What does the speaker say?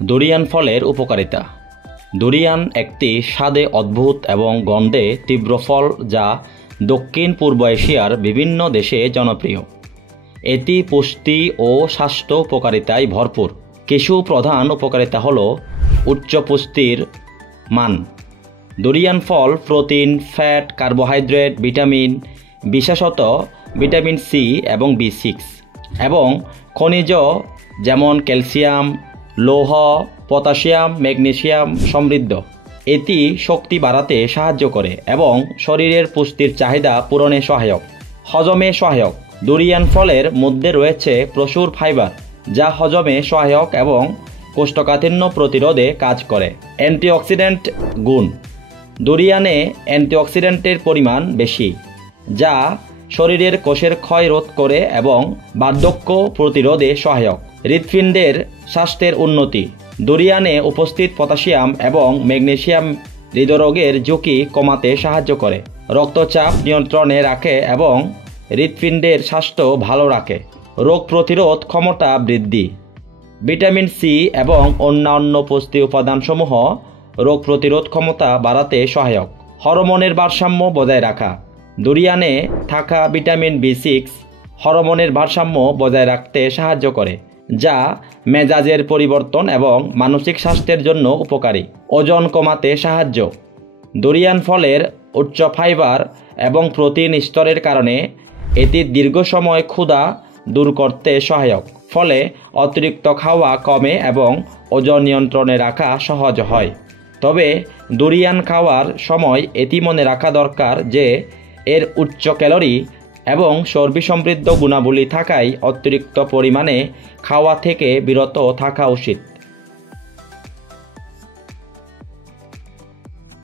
Durian ফলের উপকারিতা। Durian একটি স্বাদে অদ্ভুত এবং গন্ধে তীব্র ফল যা দক্ষিণ পূর্ব এশিয়ার বিভিন্ন দেশে জনপ্রিয়। এটি পুষ্টি ও স্বাস্থ্য উপকারিতায় ভরপুর। কিছু প্রধান উপকারিতা হল উচ্চ পুষ্টির মান। ডুরিয়ান ফল প্রোটিন, ফ্যাট, কার্বোহাইড্রেট, ভিটামিন, বিশেষত ভিটামিন সি এবং বি6 এবং খনিজ যেমন ক্যালসিয়াম, লৌহ, পটাশিয়াম, ম্যাগনেসিয়াম সমৃদ্ধ। এটি শক্তি বাড়াতে সাহায্য করে এবং শরীরের পুষ্টির চাহিদা পূরণে সহায়ক। হজমে সহায়ক। ডুরিয়ান ফলের মধ্যে রয়েছে প্রচুর ফাইবার যা হজমে সহায়ক এবং কোষ্ঠকাঠিন্য প্রতিরোধে কাজ করে। অ্যান্টিঅক্সিডেন্ট গুণ। ডুরিয়ানে অ্যান্টিঅক্সিডেন্টের পরিমাণ বেশি যা শরীরের কোষের ক্ষয় রোধ করে এবং বার্ধক্য প্রতিরোধে সহায়ক। হৃৎপিণ্ডের স্বাস্থ্যের উন্নতি। ডুরিয়ানে উপস্থিত পটাশিয়াম এবং ম্যাগনেসিয়াম হৃদরোগের ঝুঁকি কমাতে সাহায্য করে, রক্তচাপ নিয়ন্ত্রণে রাখে এবং হৃৎপিণ্ডের স্বাস্থ্য ভালো রাখে। রোগ প্রতিরোধ ক্ষমতা বৃদ্ধি। ভিটামিন সি এবং অন্যান্য পুষ্টি উপাদানসমূহ রোগ প্রতিরোধ ক্ষমতা বাড়াতে সহায়ক। হরমোনের ভারসাম্য বজায় রাখা। ডুরিয়ানে থাকা ভিটামিন বি6 হরমোনের ভারসাম্য বজায় রাখতে সাহায্য করে যা মেজাজের পরিবর্তন এবং মানসিক স্বাস্থ্যের জন্য উপকারী। ওজন কমাতে সাহায্য। ডুরিয়ান ফলের উচ্চ ফাইবার এবং প্রোটিন স্তরের কারণে এটি দীর্ঘ সময় ক্ষুধা দূর করতে সহায়ক। ফলে অতিরিক্ত খাওয়া কমে এবং ওজন নিয়ন্ত্রণে রাখা সহজ হয়। তবে ডুরিয়ান খাওয়ার সময় এটি মনে রাখা দরকার যে এর উচ্চ ক্যালোরি এবং চর্বি সমৃদ্ধ গুণাবলী থাকায় অতিরিক্ত পরিমাণে খাওয়া থেকে বিরত থাকা উচিত।